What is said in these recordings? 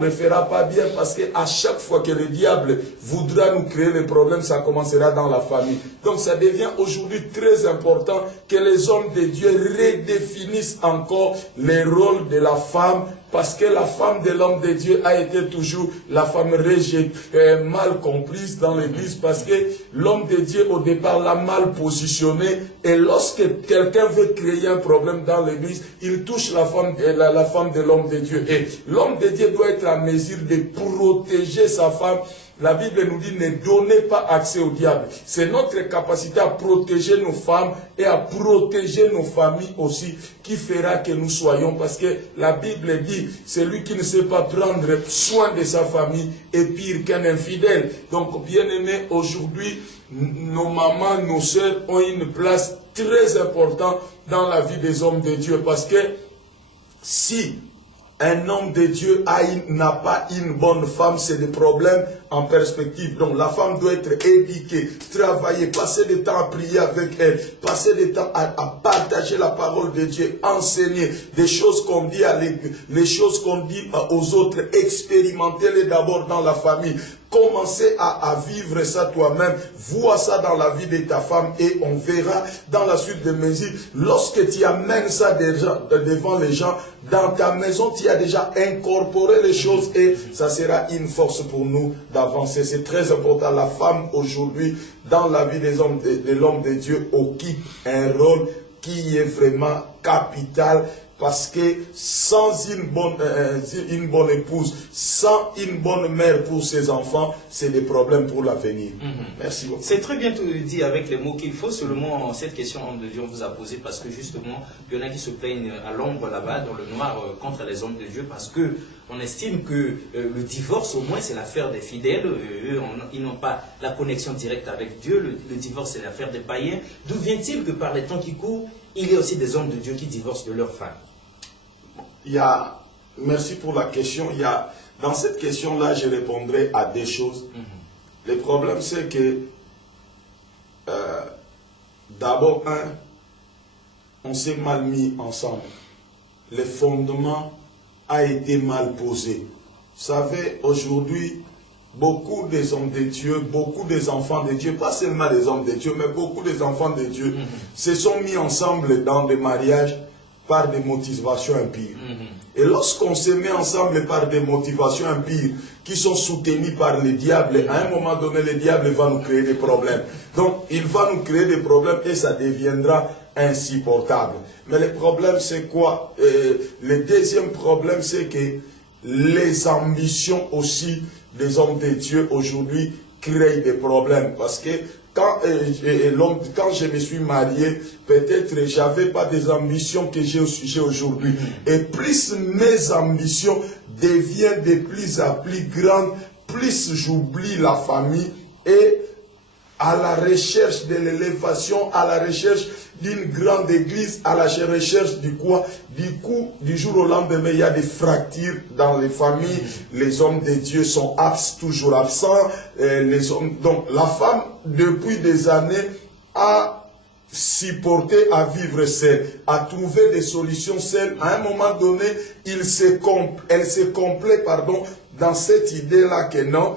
ne fera pas bien parce qu'à chaque fois que le diable voudra nous créer les problèmes, ça commencera dans la famille. Donc ça devient aujourd'hui très important que les hommes de Dieu redéfinissent encore les rôles de la femme, parce que la femme de l'homme de Dieu a été toujours la femme rejetée, mal comprise dans l'église, parce que l'homme de Dieu au départ l'a mal positionné, et lorsque quelqu'un veut créer un problème dans l'église, il touche la femme de l'homme de Dieu. Et l'homme de Dieu doit être en mesure de protéger sa femme. La Bible nous dit, ne donnez pas accès au diable. C'est notre capacité à protéger nos femmes et à protéger nos familles aussi qui fera que nous soyons. Parce que la Bible dit, celui qui ne sait pas prendre soin de sa famille est pire qu'un infidèle. Donc, bien aimés, aujourd'hui, nos mamans, nos sœurs ont une place très importante dans la vie des hommes de Dieu. Parce que si un homme de Dieu n'a pas une bonne femme, c'est des problèmes en perspective. Donc la femme doit être éduquée, travailler, passer du temps à prier avec elle, passer du temps à partager la parole de Dieu, enseigner des choses qu'on dit les choses qu'on dit aux autres, expérimentez-les d'abord dans la famille. Commencez à vivre ça toi-même, vois ça dans la vie de ta femme et on verra dans la suite des mesures. Lorsque tu amènes ça devant les gens, dans ta maison, tu as déjà incorporé les choses et ça sera une force pour nous d'avancer. C'est très important. La femme aujourd'hui, dans la vie des hommes, de l'homme de Dieu, occupe un rôle qui est vraiment capital. Parce que sans une bonne épouse, sans une bonne mère pour ses enfants, c'est des problèmes pour l'avenir. Merci beaucoup. C'est très bien tout dit avec les mots qu'il faut. Seulement, cette question de Dieu, on vous a posée parce que justement, il y en a qui se plaignent à l'ombre là-bas, dans le noir, contre les hommes de Dieu, parce que on estime que le divorce, au moins, c'est l'affaire des fidèles. Eux, ils n'ont pas la connexion directe avec Dieu. Le divorce, c'est l'affaire des païens. D'où vient-il que par les temps qui courent, il y a aussi des hommes de Dieu qui divorcent de leurs femmes? Merci pour la question. Dans cette question-là, je répondrai à des choses. Le problème, c'est que d'abord, on s'est mal mis ensemble. Le fondement a été mal posé. Vous savez, aujourd'hui, beaucoup des hommes de Dieu, beaucoup des enfants de Dieu, pas seulement des hommes de Dieu, mais beaucoup des enfants de Dieu se sont mis ensemble dans des mariages par des motivations impures. Et lorsqu'on se met ensemble par des motivations impures qui sont soutenues par le diable, à un moment donné, le diable va nous créer des problèmes. Donc, il va nous créer des problèmes et ça deviendra insupportable. Mais le problème, c'est quoi? Le deuxième problème, c'est que les ambitions aussi des hommes de Dieu aujourd'hui créent des problèmes. Parce que quand je me suis marié, peut-être j'avais pas des ambitions que j'ai aujourd'hui. Et plus mes ambitions deviennent de plus en plus grandes, plus j'oublie la famille et à la recherche de l'élévation, à la recherche d'une grande église, à la recherche du quoi? Du jour au lendemain, il y a des fractures dans les familles. Les hommes de Dieu sont toujours absents. Donc la femme, depuis des années, a supporté à vivre seule, à trouver des solutions seule. À un moment donné, elle se complaît, dans cette idée-là que non,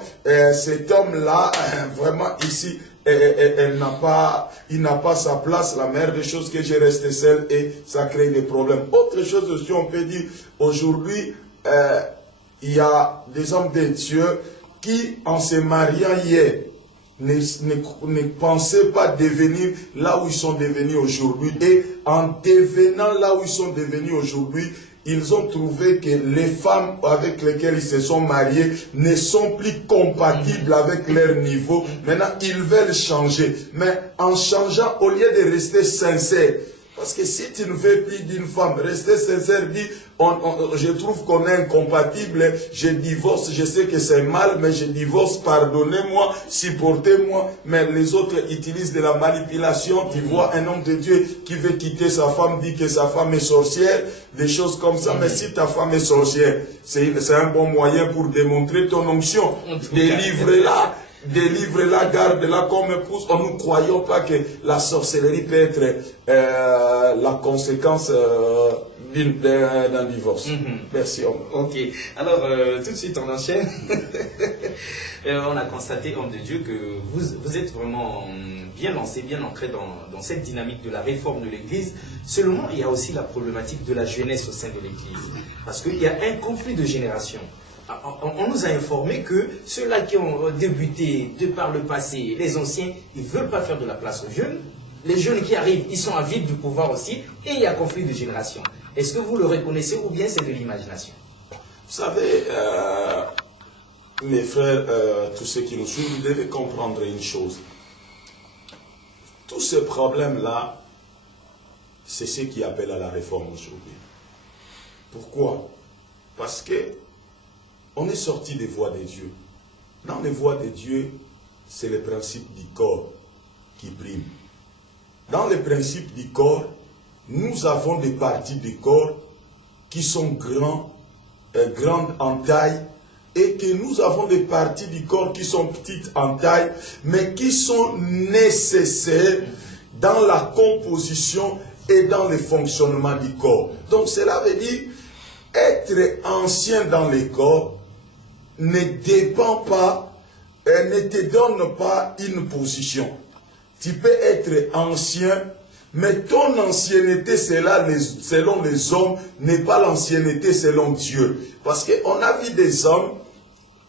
cet homme-là, vraiment ici, il n'a pas sa place. La meilleure des choses que j'ai resté seul et ça crée des problèmes. Autre chose aussi, on peut dire, aujourd'hui, il y a des hommes de Dieu qui, en se mariant hier, ne pensaient pas devenir là où ils sont devenus aujourd'hui. Et en devenant là où ils sont devenus aujourd'hui, ils ont trouvé que les femmes avec lesquelles ils se sont mariés ne sont plus compatibles avec leur niveau. Maintenant, ils veulent changer. Mais en changeant, au lieu de rester sincères, parce que si tu ne veux plus d'une femme, rester sincère, dis, je trouve qu'on est incompatible, je divorce, je sais que c'est mal, mais je divorce, pardonnez-moi, supportez-moi. Mais les autres utilisent de la manipulation. Tu vois un homme de Dieu qui veut quitter sa femme, dit que sa femme est sorcière, des choses comme ça. Mais si ta femme est sorcière, c'est un bon moyen pour démontrer ton onction. Délivre-la. délivre-la, garde-la comme épouse. Nous ne croyons pas que la sorcellerie peut être la conséquence d'un divorce. Merci, homme. Ok, alors tout de suite on enchaîne. On a constaté, homme de Dieu, que vous êtes vraiment bien lancé, bien ancré dans cette dynamique de la réforme de l'Église. Seulement, il y a aussi la problématique de la jeunesse au sein de l'Église. Parce qu'il y a un conflit de génération. On nous a informé que ceux-là qui ont débuté de par le passé, les anciens, ils ne veulent pas faire de la place aux jeunes. Les jeunes qui arrivent, ils sont avides du pouvoir aussi. Et il y a conflit de génération. Est-ce que vous le reconnaissez ou bien c'est de l'imagination? Vous savez, mes frères, tous ceux qui nous suivent, vous devez comprendre une chose. Tous ces problèmes-là, c'est ce qui appelle à la réforme aujourd'hui. Pourquoi? Parce que on est sorti des voies de Dieu. Dans les voies de Dieu, c'est le principe du corps qui prime. Dans le principe du corps, nous avons des parties du corps qui sont grandes en taille et que nous avons des parties du corps qui sont petites en taille, mais qui sont nécessaires dans la composition et dans le fonctionnement du corps. Donc cela veut dire, être ancien dans le corps ne dépend pas, ne te donne pas une position. Tu peux être ancien, mais ton ancienneté, selon les hommes, n'est pas l'ancienneté selon Dieu. Parce qu'on a vu des hommes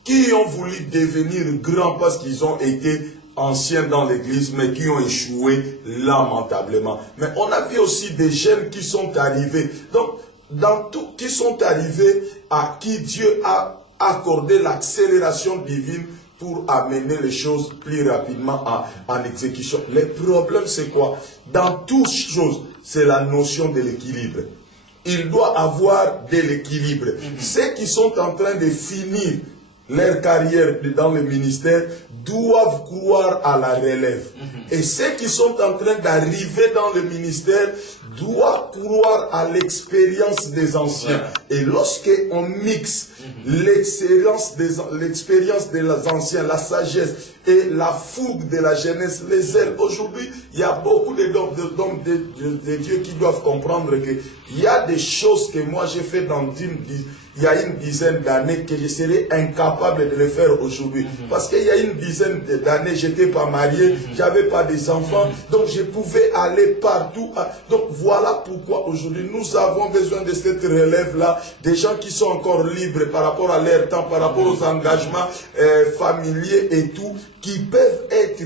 qui ont voulu devenir grands parce qu'ils ont été anciens dans l'église, mais qui ont échoué lamentablement. Mais on a vu aussi des jeunes qui sont arrivés. Donc, dans tout, qui sont arrivés à qui Dieu a accordé l'accélération divine pour amener les choses plus rapidement en exécution. Le problème, c'est quoi? Dans toutes choses, c'est la notion de l'équilibre. Il doit avoir de l'équilibre. Ceux qui sont en train de finir leur carrière dans le ministère doivent croire à la relève. Et ceux qui sont en train d'arriver dans le ministère doivent croire à l'expérience des anciens. Et lorsque on mixe l'expérience des anciens, la sagesse et la fougue de la jeunesse, les ailes. Aujourd'hui, il y a beaucoup d'hommes de Dieu qui doivent comprendre qu'il y a des choses que moi j'ai fait il y a une dizaine d'années que je serais incapable de le faire aujourd'hui. Parce qu'il y a une dizaine d'années, je n'étais pas marié, j'avais pas des enfants, donc je pouvais aller partout. Donc voilà pourquoi aujourd'hui nous avons besoin de cette relève-là, des gens qui sont encore libres par rapport à leur temps, par rapport aux engagements familiers et tout, qui peuvent être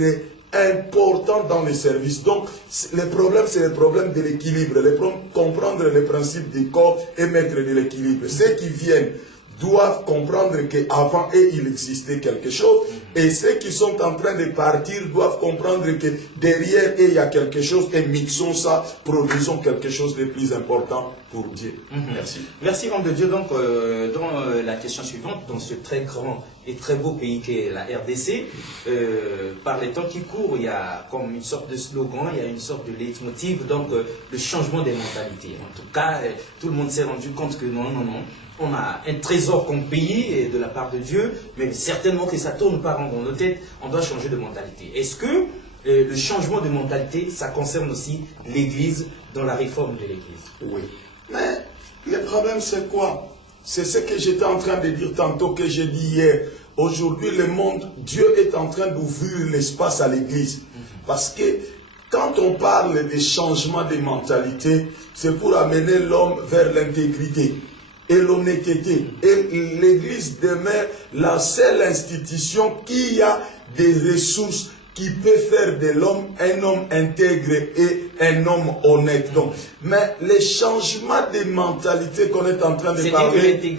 important dans les services. Donc, le problème, c'est le problème de l'équilibre. Comprendre les principes du corps et mettre de l'équilibre. Ceux qui viennent doivent comprendre qu'avant eux, il existait quelque chose. Et ceux qui sont en train de partir doivent comprendre que derrière eux, il y a quelque chose. Et mixons ça, produisons quelque chose de plus important pour Dieu. Merci. Merci, homme de Dieu. Donc, dans la question suivante, dans ce très grand et très beau pays qu'est la RDC, par les temps qui courent, il y a comme une sorte de slogan, il y a une sorte de leitmotiv, donc le changement des mentalités. En tout cas, tout le monde s'est rendu compte que non. On a un trésor comme pays de la part de Dieu, mais certainement que ça ne tourne pas rond dans nos têtes, on doit changer de mentalité. Est-ce que le changement de mentalité, ça concerne aussi l'Église dans la réforme de l'Église? Oui. Mais le problème, c'est quoi? C'est ce que j'étais en train de dire tantôt, que j'ai dit hier. Aujourd'hui, le monde, Dieu est en train d'ouvrir l'espace à l'Église. Parce que quand on parle de changement de mentalité, c'est pour amener l'homme vers l'intégrité et l'honnêteté. Et l'Église demeure la seule institution qui a des ressources qui peut faire de l'homme un homme intègre et un homme honnête. Donc, mais les changements de mentalité qu'on est en train de parler...